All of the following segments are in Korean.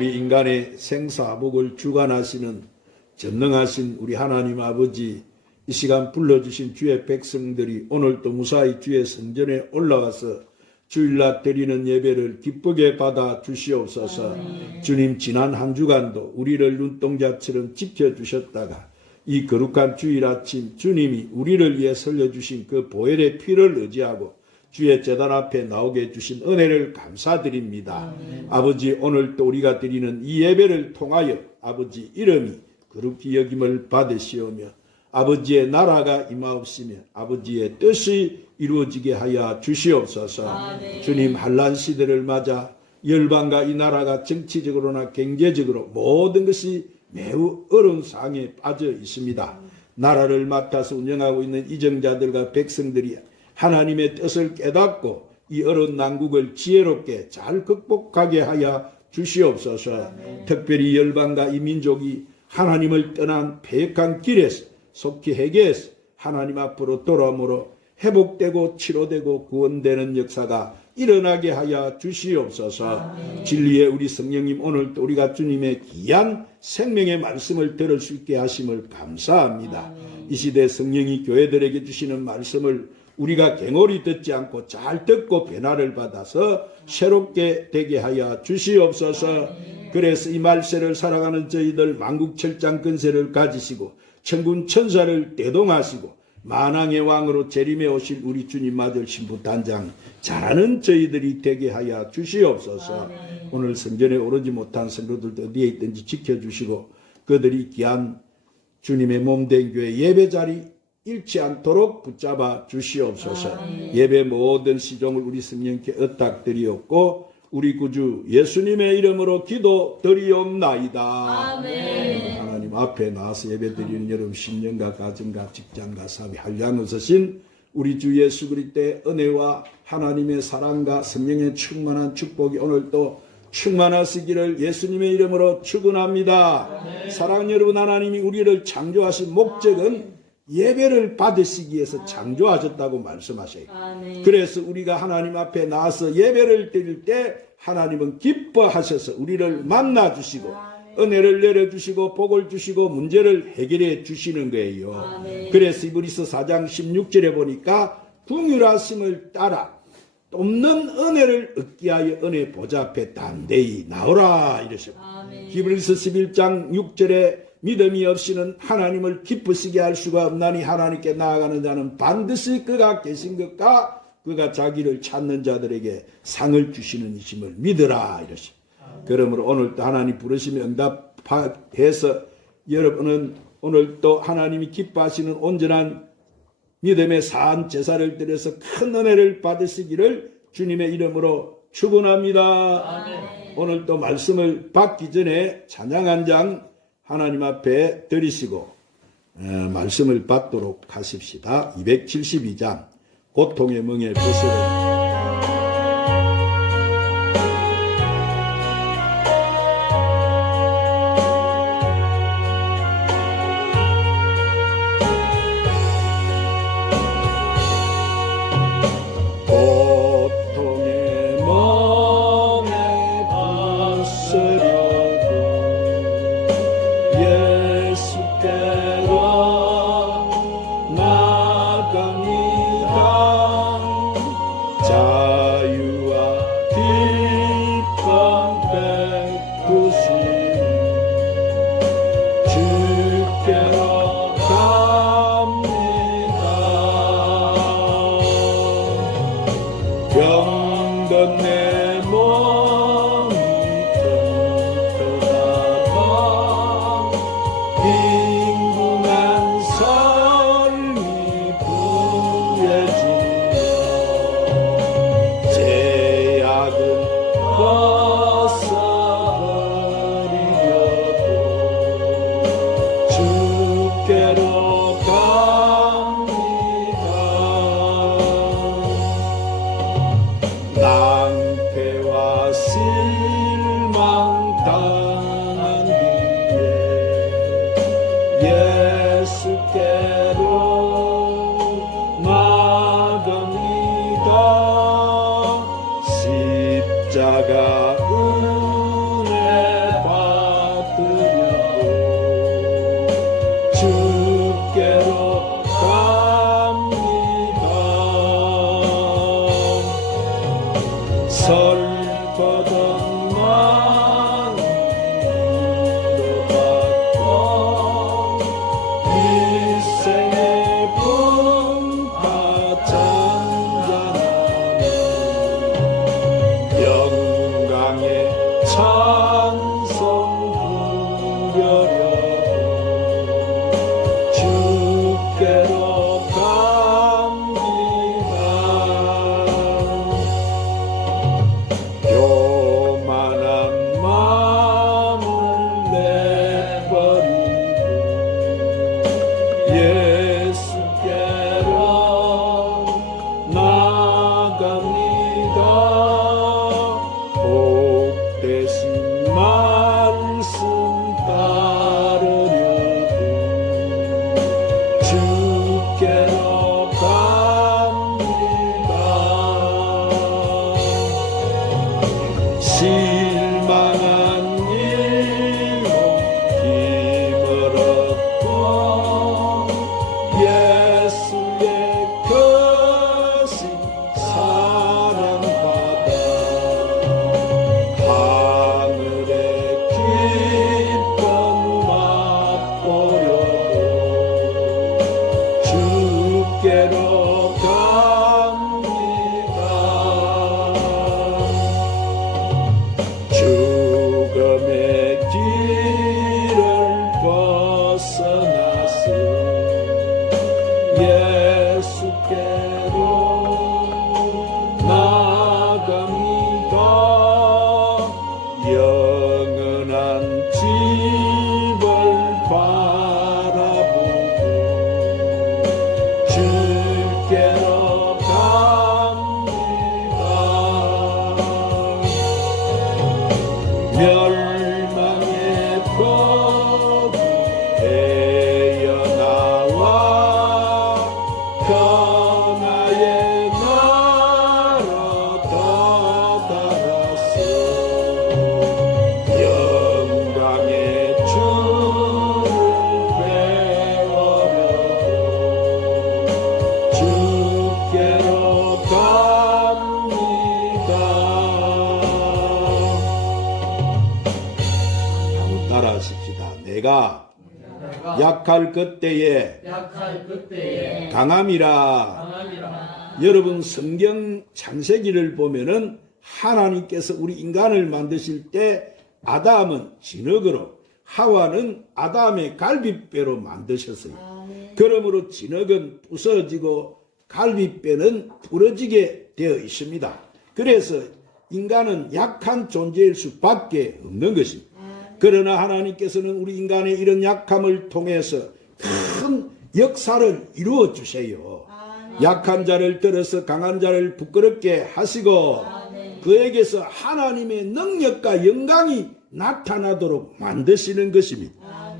우리 인간의 생사복을 주관하시는 전능하신 우리 하나님 아버지, 이 시간 불러주신 주의 백성들이 오늘도 무사히 주의 성전에 올라와서 주일날 드리는 예배를 기쁘게 받아 주시옵소서. 주님, 지난 한 주간도 우리를 눈동자처럼 지켜주셨다가 이 거룩한 주일 아침 주님이 우리를 위해 설려주신 그 보혈의 피를 의지하고 주의 제단 앞에 나오게 해주신 은혜를 감사드립니다. 아버지, 오늘도 우리가 드리는 이 예배를 통하여 아버지 이름이 거룩히 여김을 받으시오며 아버지의 나라가 임하옵시며 아버지의 뜻이 이루어지게 하여 주시옵소서. 주님, 환난 시대를 맞아 열방과 이 나라가 정치적으로나 경제적으로 모든 것이 매우 어려운 상황에 빠져 있습니다. 나라를 맡아서 운영하고 있는 이정자들과 백성들이 하나님의 뜻을 깨닫고 이 어려운 난국을 지혜롭게 잘 극복하게 하여 주시옵소서. 특별히 열방과 이 민족이 하나님을 떠난 패역한 길에서 속히 회개해서 하나님 앞으로 돌아오므로 회복되고 치료되고 구원되는 역사가 일어나게 하여 주시옵소서. 진리의 우리 성령님, 오늘도 우리가 주님의 귀한 생명의 말씀을 들을 수 있게 하심을 감사합니다. 이 시대 성령이 교회들에게 주시는 말씀을 우리가 갱홀히 듣지 않고 잘 듣고 변화를 받아서 새롭게 되게 하여 주시옵소서. 그래서 이 말세를 살아가는 저희들 만국철장 근세를 가지시고 천군 천사를 대동하시고 만왕의 왕으로 재림해 오실 우리 주님 아들 신부단장 잘하는 저희들이 되게 하여 주시옵소서. 오늘 성전에 오르지 못한 성도들도 어디에 있든지 지켜주시고 그들이 귀한 주님의 몸된 교회 예배자리 잃지 않도록 붙잡아 주시옵소서. 예배 모든 시종을 우리 성령께 의탁드리옵고 우리 구주 예수님의 이름으로 기도드리옵나이다. 아멘. 하나님 앞에 나와서 예배드리는 여러분 신령과 가정과 직장과 사업이 한량을 서신 우리 주 예수 그리스도의 은혜와 하나님의 사랑과 성령의 충만한 축복이 오늘도 충만하시기를 예수님의 이름으로 축원합니다. 아멘. 사랑하는 여러분, 하나님이 우리를 창조하신 목적은 예배를 받으시기 위해서 창조하셨다고 말씀하셔요. 그래서 우리가 하나님 앞에 나와서 예배를 드릴 때 하나님은 기뻐하셔서 우리를 만나주시고 은혜를 내려주시고 복을 주시고 문제를 해결해 주시는 거예요. 그래서 이브리서 4장 16절에 보니까 궁휼하심을 따라 없는 은혜를 얻기 하여 은혜 보좌 앞에 담대히 나오라 이러시고, 히브리서 11장 6절에 믿음이 없이는 하나님을 기쁘시게 할 수가 없나니 하나님께 나아가는 자는 반드시 그가 계신 것과 그가 자기를 찾는 자들에게 상을 주시는 이심을 믿으라 이러시. 그러므로 오늘도 하나님 부르시면 응답해서 여러분은 오늘도 하나님이 기뻐하시는 온전한 믿음의 사한 제사를 드려서 큰 은혜를 받으시기를 주님의 이름으로 축원합니다. 오늘도 말씀을 받기 전에 찬양 한 장 하나님 앞에 드리시고 말씀을 받도록 하십시다. 272장 고통의 멍에 벗으려. 십자가 은혜 주께로 갑니다. 슬퍼던 마음 물어봤던 이 생의 분파 잔잔함이 영광의 찬송 부르려고 주께로 갑니다. 요만한 마음을 내버리고 예수께로 나갑니다. 복 되신 말씀 따르려고 주께로 갑니다. 실망한 일로 힘을 얻고 예수의 크신 사랑받아 하늘의 기쁨 맛보려고 주께로 갑니다. 죽음의 길을 벗어나서 예수께로 나갑니다. 영원한 집을 바라보고 주께로 갑니다. 멸망의 폭을 헤어나와 변화의 나라 다다랐어 영광의 주를 배우려고 주께로 갑니다. 따라하십시다. 내가 약할 그때에 강함이라. 여러분 성경 창세기를 보면은 하나님께서 우리 인간을 만드실 때 아담은 진흙으로 하와는 아담의 갈빗배로 만드셨어요. 그러므로 진흙은 부서지고 갈빗배는 부러지게 되어 있습니다. 그래서 인간은 약한 존재일 수밖에 없는 것입니다. 그러나 하나님께서는 우리 인간의 이런 약함을 통해서 큰 역사를 이루어 주세요. 약한 자를 들어서 강한 자를 부끄럽게 하시고 그에게서 하나님의 능력과 영광이 나타나도록 만드시는 것입니다.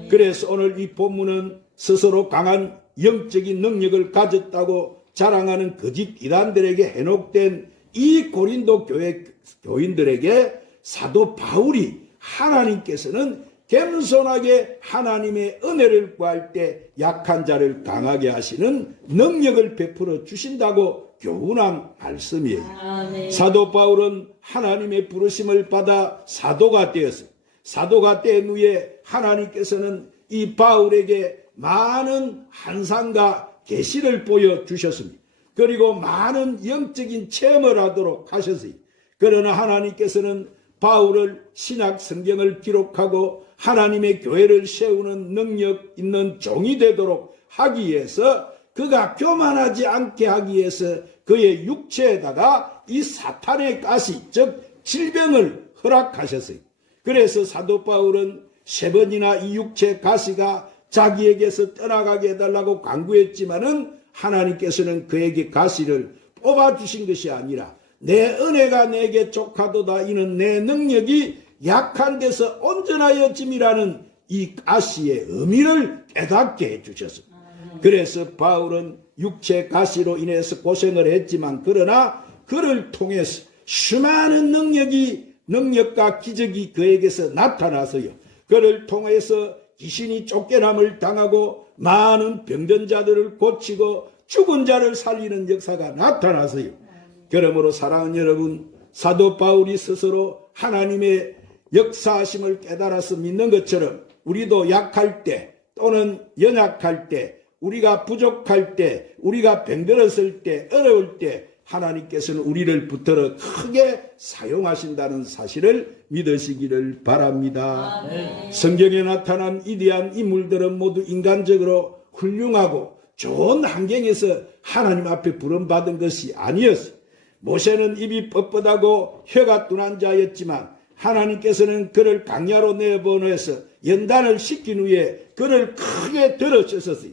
그래서 오늘 이 본문은 스스로 강한 영적인 능력을 가졌다고 자랑하는 거짓 이단들에게 해놓된 이 고린도 교회 교인들에게 사도 바울이 하나님께서는 겸손하게 하나님의 은혜를 구할 때 약한 자를 강하게 하시는 능력을 베풀어 주신다고 교훈한 말씀이에요. 사도 바울은 하나님의 부르심을 받아 사도가 되었어요. 사도가 된 후에 하나님께서는 이 바울에게 많은 환상과 계시를 보여주셨습니다. 그리고 많은 영적인 체험을 하도록 하셨어요. 그러나 하나님께서는 바울을 신약 성경을 기록하고 하나님의 교회를 세우는 능력 있는 종이 되도록 하기 위해서 그가 교만하지 않게 하기 위해서 그의 육체에다가 이 사탄의 가시 즉 질병을 허락하셨어요. 그래서 사도 바울은 3번이나 이 육체 가시가 자기에게서 떠나가게 해달라고 간구했지만은 하나님께서는 그에게 가시를 뽑아주신 것이 아니라 내 은혜가 내게 족하도다 이는 내 능력이 약한 데서 온전하여짐이라는 이 가시의 의미를 깨닫게 해주셨습니다. 그래서 바울은 육체 가시로 인해서 고생을 했지만 그러나 그를 통해서 수많은 능력과 기적이 그에게서 나타나서요. 그를 통해서 귀신이 쫓겨남을 당하고 많은 병든 자들을 고치고 죽은 자를 살리는 역사가 나타나서요. 그러므로 사랑하는 여러분, 사도 바울이 스스로 하나님의 역사하심을 깨달아서 믿는 것처럼 우리도 약할 때 또는 연약할 때, 우리가 부족할 때, 우리가 병들었을 때, 어려울 때 하나님께서는 우리를 붙들어 크게 사용하신다는 사실을 믿으시기를 바랍니다. 성경에 나타난 위대한 인물들은 모두 인간적으로 훌륭하고 좋은 환경에서 하나님 앞에 부름받은 것이 아니었어요. 모세는 입이 뻣뻣하고 혀가 둔한 자였지만 하나님께서는 그를 광야로 내보내서 연단을 시킨 후에 그를 크게 들어주셨어요.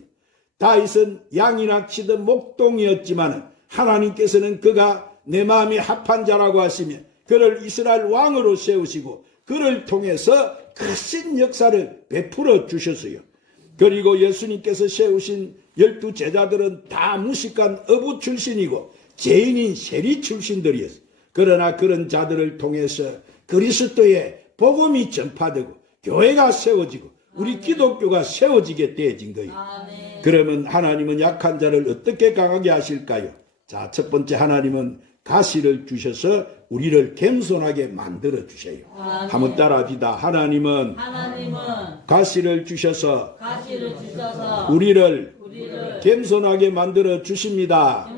다윗은 양이나 치던 목동이었지만 하나님께서는 그가 내 마음이 합한 자라고 하시며 그를 이스라엘 왕으로 세우시고 그를 통해서 크신 역사를 베풀어 주셨어요. 그리고 예수님께서 세우신 12 제자들은 다 무식한 어부 출신이고 죄인인 세리 출신들이었어요. 그러나 그런 자들을 통해서 그리스도의 복음이 전파되고 교회가 세워지고 우리 기독교가 세워지게 되어진 거예요. 그러면 하나님은 약한 자를 어떻게 강하게 하실까요? 자, 첫 번째, 하나님은 가시를 주셔서 우리를 겸손하게 만들어 주세요. 한번 따라합시다. 하나님은 가시를 주셔서 우리를 겸손하게 만들어 주십니다.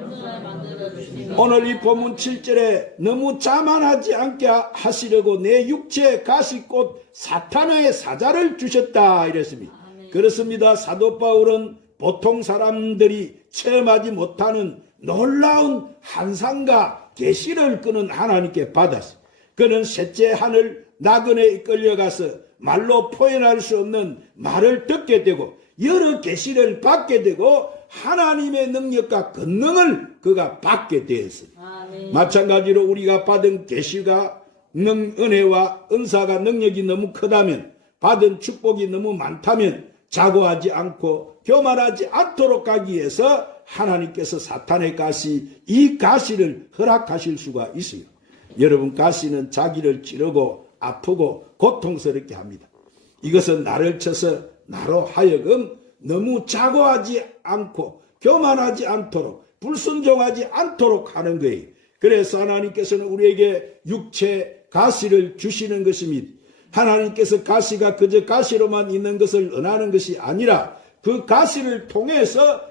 오늘 이 본문 7절에 너무 자만하지 않게 하시려고 내 육체에 가시꽃 사탄의 사자를 주셨다 이랬습니다. 그렇습니다. 사도 바울은 보통 사람들이 체험하지 못하는 놀라운 환상과 계시를 그는 하나님께 받았어요. 그는 셋째 하늘 나그네에 이끌려가서 말로 표현할 수 없는 말을 듣게 되고 여러 계시를 받게 되고 하나님의 능력과 권능을 그가 받게 되었어요. 마찬가지로 우리가 받은 계시가 은혜와 은사가 능력이 너무 크다면, 받은 축복이 너무 많다면 자고하지 않고 교만하지 않도록 하기 위해서 하나님께서 사탄의 가시, 이 가시를 허락하실 수가 있어요. 여러분, 가시는 자기를 찌르고 아프고 고통스럽게 합니다. 이것은 나를 쳐서 나로 하여금 너무 자고하지 않고 교만하지 않도록 불순종하지 않도록 하는 거예요. 그래서 하나님께서는 우리에게 육체 가시를 주시는 것입니다. 하나님께서 가시가 그저 가시로만 있는 것을 원하는 것이 아니라 그 가시를 통해서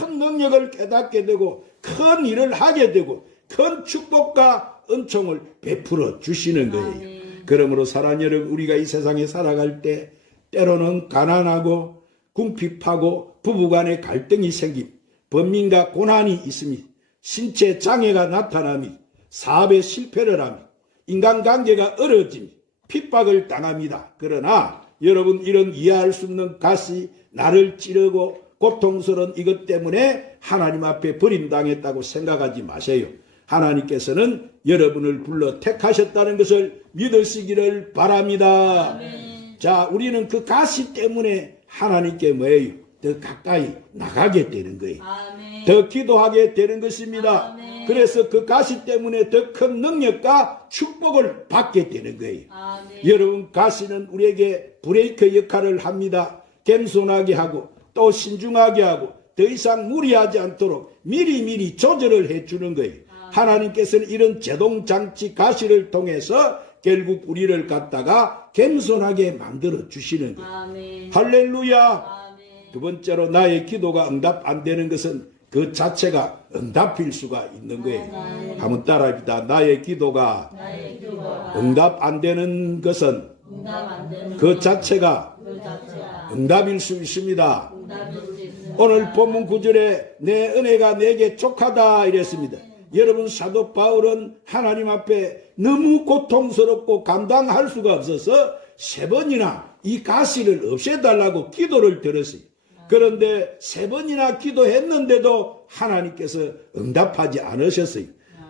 큰 능력을 깨닫게 되고 큰 일을 하게 되고 큰 축복과 은총을 베풀어 주시는 거예요. 그러므로 사랑하는 여러분, 우리가 이 세상에 살아갈 때 때로는 가난하고 궁핍하고 부부간의 갈등이 생깁니다. 번민과 고난이 있습니다. 신체 장애가 나타납니다. 사업에 실패를 합니다. 인간관계가 어려워집니다. 핍박을 당합니다. 그러나 여러분, 이런 이해할 수 없는 가시, 나를 찌르고 고통스러운 이것 때문에 하나님 앞에 버림당했다고 생각하지 마세요. 하나님께서는 여러분을 불러 택하셨다는 것을 믿으시기를 바랍니다. 아멘. 자, 우리는 그 가시 때문에 하나님께 뭐예요? 더 가까이 나가게 되는 거예요. 아멘. 더 기도하게 되는 것입니다. 아멘. 그래서 그 가시 때문에 더 큰 능력과 축복을 받게 되는 거예요. 아멘. 여러분, 가시는 우리에게 브레이크 역할을 합니다. 겸손하게 하고 또 신중하게 하고 더 이상 무리하지 않도록 미리미리 조절을 해주는 거예요. 하나님께서는 이런 제동장치 가시를 통해서 결국 우리를 갖다가 겸손하게 만들어 주시는 거예요. 아멘. 할렐루야. 아멘. 두 번째로, 나의 기도가 응답 안 되는 것은 그 자체가 응답일 수가 있는 거예요. 아멘. 한번 따라합시다. 나의 기도가 응답 안 되는 것은 그 자체가 응답일 수 있습니다. 오늘 본문 9절에 내 은혜가 내게 족하다 이랬습니다. 여러분, 사도 바울은 하나님 앞에 너무 고통스럽고 감당할 수가 없어서 3번이나 이 가시를 없애달라고 기도를 드렸어요. 그런데 3번이나 기도했는데도 하나님께서 응답하지 않으셨어요.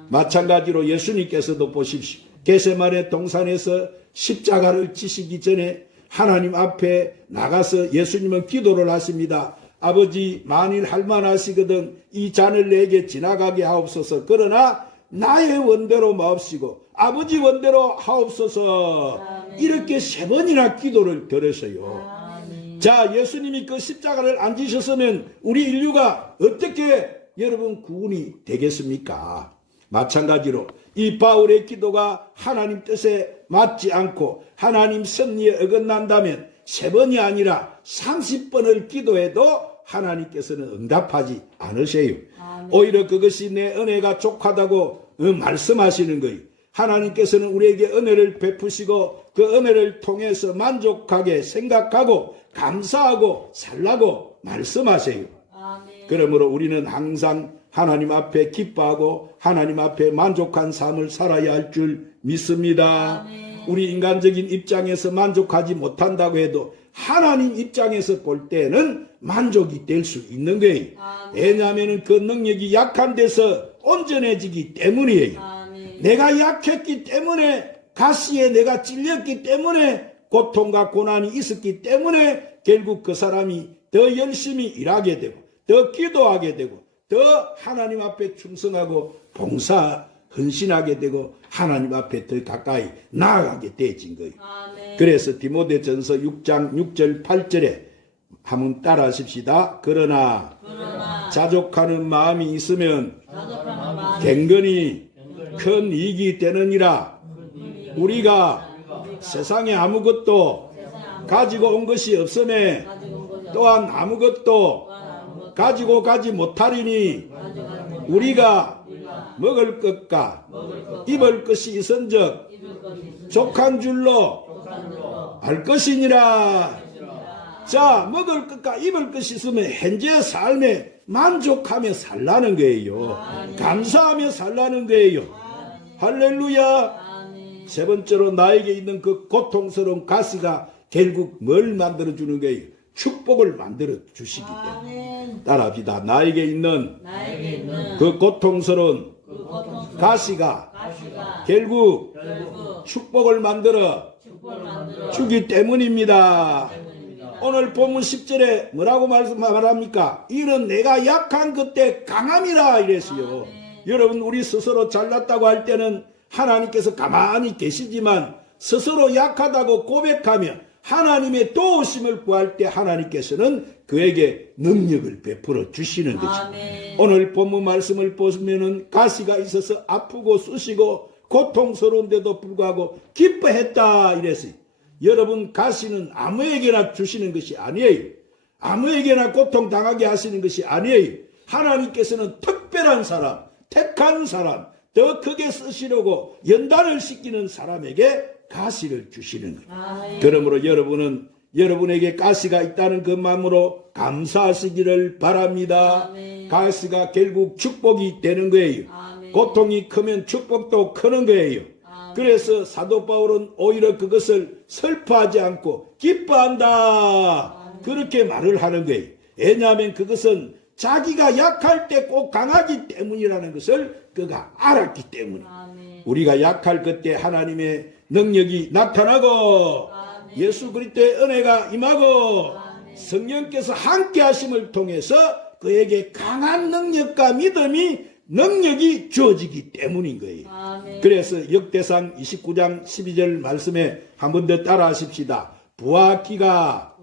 마찬가지로 예수님께서도 보십시오. 겟세마네 동산에서 십자가를 지시기 전에 하나님 앞에 나가서 예수님은 기도를 하십니다. 아버지, 만일 할만하시거든 이 잔을 내게 지나가게 하옵소서. 그러나 나의 원대로 마옵시고 아버지 원대로 하옵소서. 아멘. 이렇게 3번이나 기도를 드렸어요. 아멘. 자, 예수님이 그 십자가를 안 지셨으면 우리 인류가 어떻게 여러분 구원이 되겠습니까? 마찬가지로 이 바울의 기도가 하나님 뜻에 맞지 않고 하나님 섭리에 어긋난다면 3번이 아니라 30번을 기도해도 하나님께서는 응답하지 않으세요. 오히려 그것이 내 은혜가 족하다고 말씀하시는 거예요. 하나님께서는 우리에게 은혜를 베푸시고 그 은혜를 통해서 만족하게 생각하고 감사하고 살라고 말씀하세요. 그러므로 우리는 항상 하나님 앞에 기뻐하고 하나님 앞에 만족한 삶을 살아야 할 줄 믿습니다. 우리 인간적인 입장에서 만족하지 못한다고 해도 하나님 입장에서 볼 때는 만족이 될 수 있는 거예요. 왜냐하면 그 능력이 약한 데서 온전해지기 때문이에요. 내가 약했기 때문에 가시에 내가 찔렸기 때문에 고통과 고난이 있었기 때문에 결국 그 사람이 더 열심히 일하게 되고 더 기도하게 되고 더 하나님 앞에 충성하고 봉사 헌신하게 되고 하나님 앞에 더 가까이 나아가게 되어진 거예요. 그래서 디모데전서 6장 6절 8절에 한번 따라 하십시다. 그러나 자족하는 마음이 있으면 갱근히 큰 이익이 되느니라. 우리가 세상에 아무것도 가지고 온 것이 없음에 또한 아무것도 가지고 가지 못하리니 우리가 먹을 것과 입을 것이 있은즉 족한 줄로 알 것이니라. 자, 먹을 것과 입을 것이 있으면 현재 삶에 만족하며 살라는 거예요. 감사하며 살라는 거예요. 할렐루야. 세 번째로 나에게 있는 그 고통스러운 가시가 결국 뭘 만들어주는 거예요? 축복을 만들어 주시기 때문에. 따라합시다. 나에게 있는 그 고통스러운 가시가 결국 축복을 만들어 주기 때문입니다. 오늘 본문 10절에 뭐라고 말합니까? 이는 내가 약한 그때 강함이라 이랬어요. 여러분, 우리 스스로 잘났다고 할 때는 하나님께서 가만히 계시지만 스스로 약하다고 고백하며 하나님의 도우심을 구할 때 하나님께서는 그에게 능력을 베풀어 주시는 것입니다. 오늘 본문 말씀을 보시면은 가시가 있어서 아프고 쑤시고 고통스러운데도 불구하고 기뻐했다 이랬어요. 여러분, 가시는 아무에게나 주시는 것이 아니에요. 아무에게나 고통당하게 하시는 것이 아니에요. 하나님께서는 특별한 사람, 택한 사람, 더 크게 쓰시려고 연단을 시키는 사람에게 가시를 주시는 거예요. 그러므로 여러분은 여러분에게 가시가 있다는 그 마음으로 감사하시기를 바랍니다. 가시가 결국 축복이 되는 거예요. 고통이 크면 축복도 크는 거예요. 그래서 사도 바울은 오히려 그것을 슬퍼하지 않고 기뻐한다. 그렇게 말을 하는 거예요. 왜냐하면 그것은 자기가 약할 때 꼭 강하기 때문이라는 것을 그가 알았기 때문에. 우리가 약할 그때 하나님의 능력이 나타나고 예수 그리스도의 은혜가 임하고 성령께서 함께 하심을 통해서 그에게 강한 능력과 능력이 주어지기 때문인 거예요. 그래서 역대상 29장 12절 말씀에 한 번 더 따라 하십시다. 부하기가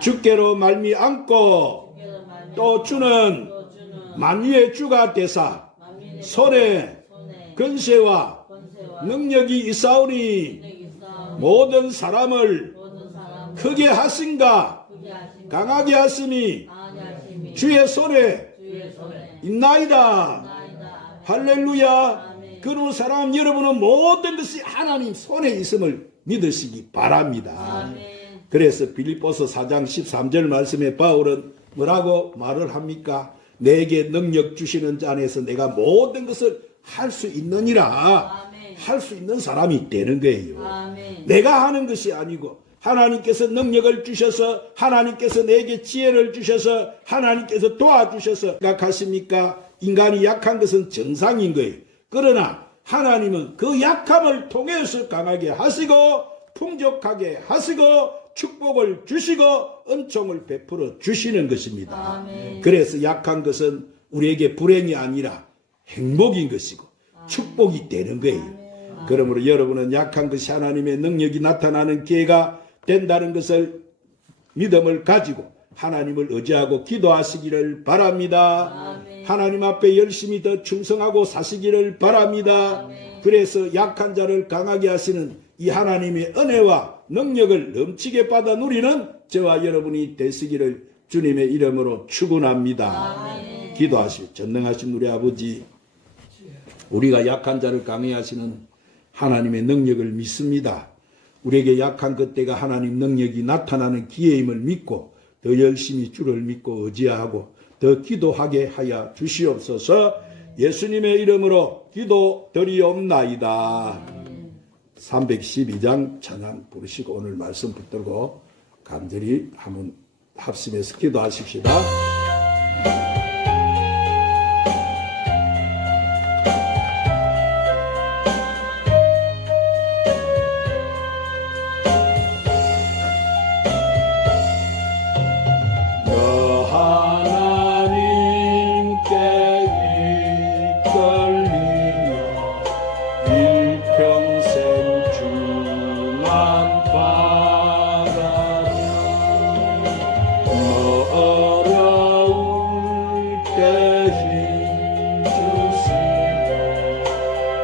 주께로 말미암고 또 주는 만유의 주가 되사 손에 권세와 능력이 있사오니 모든 사람을 크게 하신가 강하게 하심이 주의 손에 있나이다. 할렐루야. 그런 사람 여러분은 모든 것이 하나님 손에 있음을 믿으시기 바랍니다. 그래서 빌립보서 4장 13절 말씀에 바울은 뭐라고 말을 합니까? 내게 능력 주시는 자 안에서 내가 모든 것을 할 수 있느니라. 할 수 있는 사람이 되는 거예요. 내가 하는 것이 아니고 하나님께서 능력을 주셔서 하나님께서 내게 지혜를 주셔서 하나님께서 도와주셔서 생각하십니까? 인간이 약한 것은 정상인 거예요. 그러나 하나님은 그 약함을 통해서 강하게 하시고 풍족하게 하시고 축복을 주시고 은총을 베풀어 주시는 것입니다. 그래서 약한 것은 우리에게 불행이 아니라 행복인 것이고 축복이 되는 거예요. 그러므로 여러분은 약한 것이 하나님의 능력이 나타나는 기회가 된다는 것을 믿음을 가지고 하나님을 의지하고 기도하시기를 바랍니다. 아멘. 하나님 앞에 열심히 더 충성하고 사시기를 바랍니다. 아멘. 그래서 약한 자를 강하게 하시는 이 하나님의 은혜와 능력을 넘치게 받아 누리는 저와 여러분이 되시기를 주님의 이름으로 축원합니다. 아멘. 기도하시오. 전능하신 우리 아버지, 우리가 약한 자를 강하게 하시는 하나님의 능력을 믿습니다. 우리에게 약한 그때가 하나님 능력이 나타나는 기회임을 믿고 더 열심히 주를 믿고 의지하고 더 기도하게 하여 주시옵소서. 예수님의 이름으로 기도드리옵나이다. 312장 찬양 부르시고 오늘 말씀 붙들고 간절히 한번 합심해서 기도하십시다.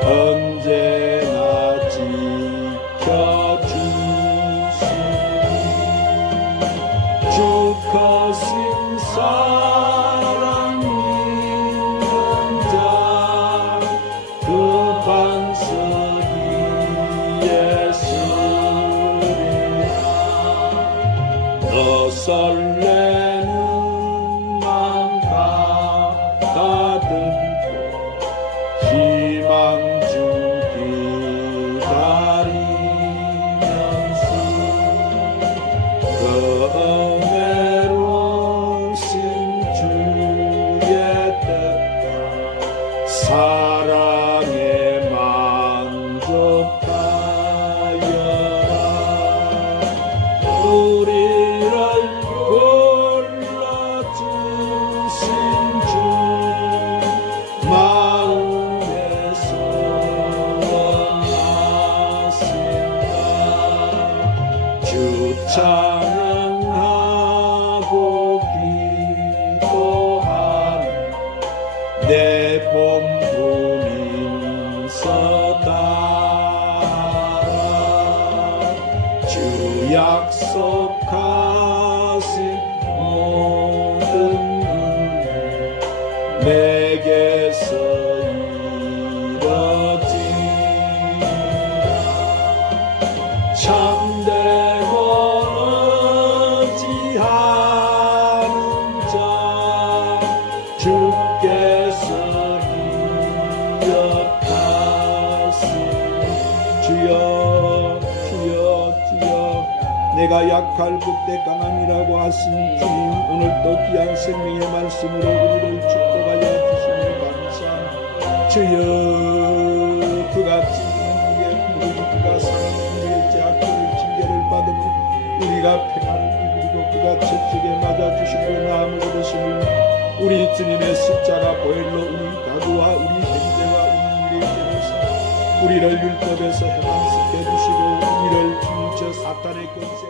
언제나 지켜주시니 주 크신 사랑 있는 자 그 반석 위에 서리라. 너 설레는 마음 가득고 희망 주 기다리면서 그 은혜로우신 주의 뜻과 사랑에 만족하여라. 우리를 불러주신 주 마음에서 주 찬양하고 기도하는 내 본분 인서다. 주 약속하신 모든 은혜 내게서 이뤄지리라. 참되고 의지하는 자 주께서 인력하시니 주여 주여 주여 내가 약할 그때 강함이라고 하신 주님, 오늘도 귀한 생명의 말씀으로 우리를 축복하여 주시니 감사합니다. 주여 그같이 우리의 그가 사랑하는 우리의 죄악들을 징계를 받으면 우리가 평안을 누리고 그가 채찍에 맞아주시고 나음을 얻으심을 우리 주님의 십자가 보혈로 우리 가구와 우리 형제와 우리 미래의 죄를 사 우리를 율법에서 해방시켜 주시고 우리를 저 사탄의 권세